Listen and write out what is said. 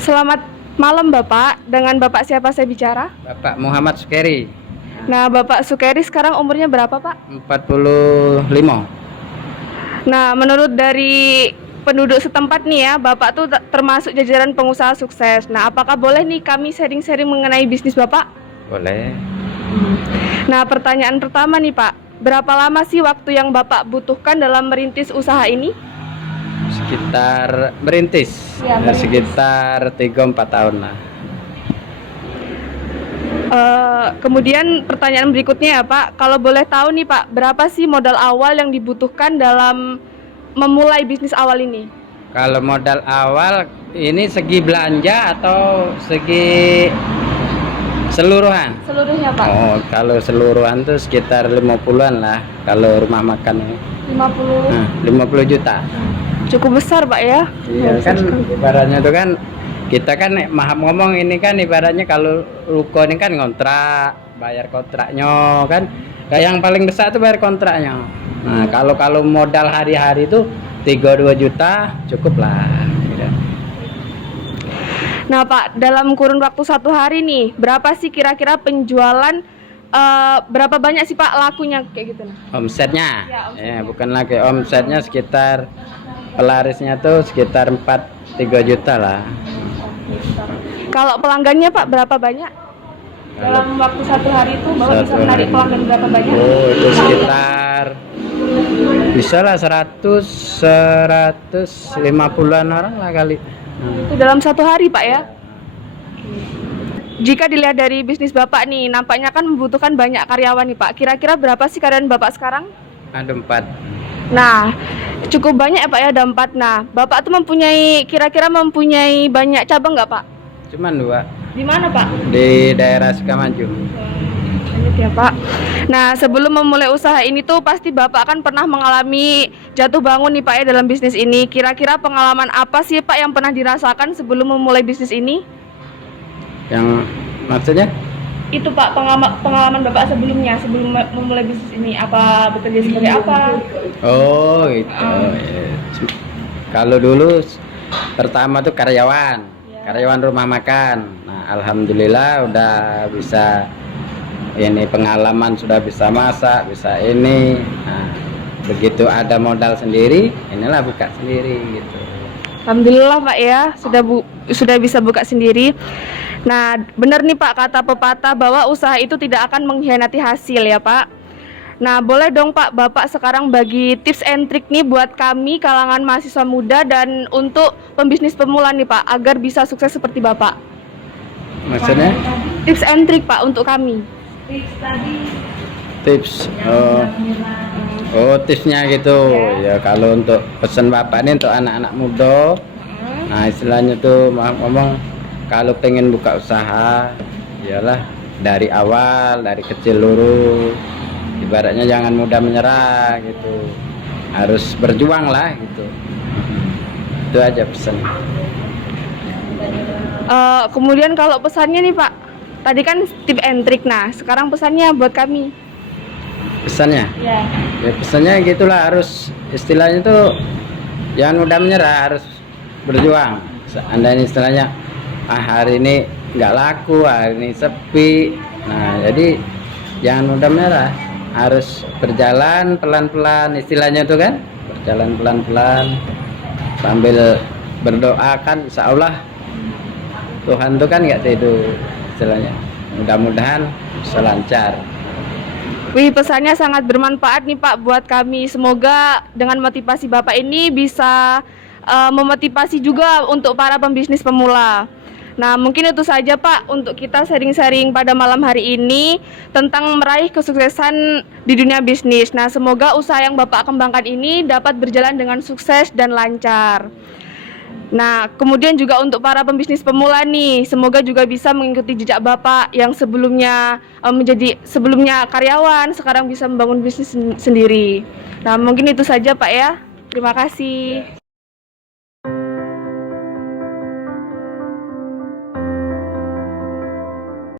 Selamat malam Bapak, dengan Bapak siapa saya bicara? Bapak Muhammad Sukeri. Nah Bapak Sukeri sekarang umurnya berapa Pak? 45. Nah menurut dari penduduk setempat nih ya, Bapak tuh termasuk jajaran pengusaha sukses. Nah apakah boleh nih kami sharing-sharing mengenai bisnis Bapak? Boleh. Nah pertanyaan pertama nih Pak, berapa lama sih waktu yang Bapak butuhkan dalam merintis usaha ini? Sekitar merintis, sekitar 3-4 tahun lah. Kemudian pertanyaan berikutnya ya Pak, kalau boleh tahu nih Pak, berapa sih modal awal yang dibutuhkan dalam memulai bisnis awal ini? Kalau modal awal ini segi belanja atau segi seluruhan? Seluruhnya Pak. Oh, kalau seluruhan tuh sekitar 50-an lah. Kalau rumah makan ini 50. 50 juta. Cukup besar Pak ya? Iya kan, ibaratnya tuh kan kita kan maham ngomong ini kan ibaratnya kalau ruko ini kan ngontrak, bayar kontraknya kan. Kayak yang paling besar tuh bayar kontraknya. Nah, kalau modal hari-hari itu 32 juta cukup lah. Gitu. Nah Pak, dalam kurun waktu 1 hari nih, berapa sih kira-kira penjualan, berapa banyak sih Pak lakunya kayak gitu? Omsetnya? Ya, omsetnya. Bukan lagi omsetnya, sekitar pelarisnya tuh sekitar 3 juta lah. Kalau pelanggannya Pak berapa banyak? Dalam waktu 1 hari itu Bapak bisa menarik pelanggan berapa banyak? Oh, itu sekitar bisa lah 150-an orang lah kali. Itu dalam 1 hari Pak ya? Jika dilihat dari bisnis Bapak nih, nampaknya kan membutuhkan banyak karyawan nih Pak. Kira-kira berapa sih karyawan Bapak sekarang? Ada 4. Nah, cukup banyak ya Pak ya, ada 4. Nah, Bapak tuh kira-kira mempunyai banyak cabang nggak Pak? Cuman 2. Di mana Pak? Di daerah Sukamaju. Lanjut ya Pak. Nah, sebelum memulai usaha ini tuh pasti Bapak kan pernah mengalami jatuh bangun nih Pak ya dalam bisnis ini. Kira-kira pengalaman apa sih Pak yang pernah dirasakan sebelum memulai bisnis ini? Yang maksudnya? Itu Pak, pengalaman Bapak sebelum memulai bisnis ini, apa bekerja sebagai apa? Oh itu kalau dulu pertama tuh karyawan rumah makan. Nah alhamdulillah udah bisa ini pengalaman, sudah bisa masak, bisa ini. Nah, begitu ada modal sendiri, inilah buka sendiri gitu. Alhamdulillah Pak ya, sudah bisa buka sendiri. Nah, benar nih Pak kata pepatah bahwa usaha itu tidak akan mengkhianati hasil ya Pak. Nah, boleh dong Pak Bapak sekarang bagi tips and trik nih buat kami kalangan mahasiswa muda dan untuk pembisnis pemula nih Pak agar bisa sukses seperti Bapak. Maksudnya? Tips and trik Pak untuk kami. Tips. Oh tipsnya gitu ya. Kalau untuk pesan Bapak ini untuk anak-anak muda, nah istilahnya tuh ngomong kalau pengen buka usaha, iyalah dari awal, dari kecil dulu. Ibaratnya jangan mudah menyerah gitu, harus berjuang lah gitu. Itu aja pesan. Kemudian kalau pesannya nih Pak, tadi kan tips and trik, nah sekarang pesannya buat kami. Pesannya? Ya. Ya pesannya gitulah, harus istilahnya tuh jangan mudah menyerah, harus berjuang. Seandainya istilahnya hari ini nggak laku, hari ini sepi, nah jadi jangan mudah menyerah, harus berjalan pelan-pelan istilahnya tuh kan, berjalan pelan-pelan sambil berdoa kan, insya Allah Tuhan tuh kan nggak tidur istilahnya, mudah-mudahan bisa lancar. Wih, pesannya sangat bermanfaat nih Pak buat kami. Semoga dengan motivasi Bapak ini bisa memotivasi juga untuk para pembisnis pemula. Nah, mungkin itu saja Pak untuk kita sharing-sharing pada malam hari ini tentang meraih kesuksesan di dunia bisnis. Nah, semoga usaha yang Bapak kembangkan ini dapat berjalan dengan sukses dan lancar. Nah, kemudian juga untuk para pembisnis pemula nih, semoga juga bisa mengikuti jejak Bapak yang sebelumnya sebelumnya karyawan, sekarang bisa membangun bisnis sendiri. Nah, mungkin itu saja Pak ya. Terima kasih.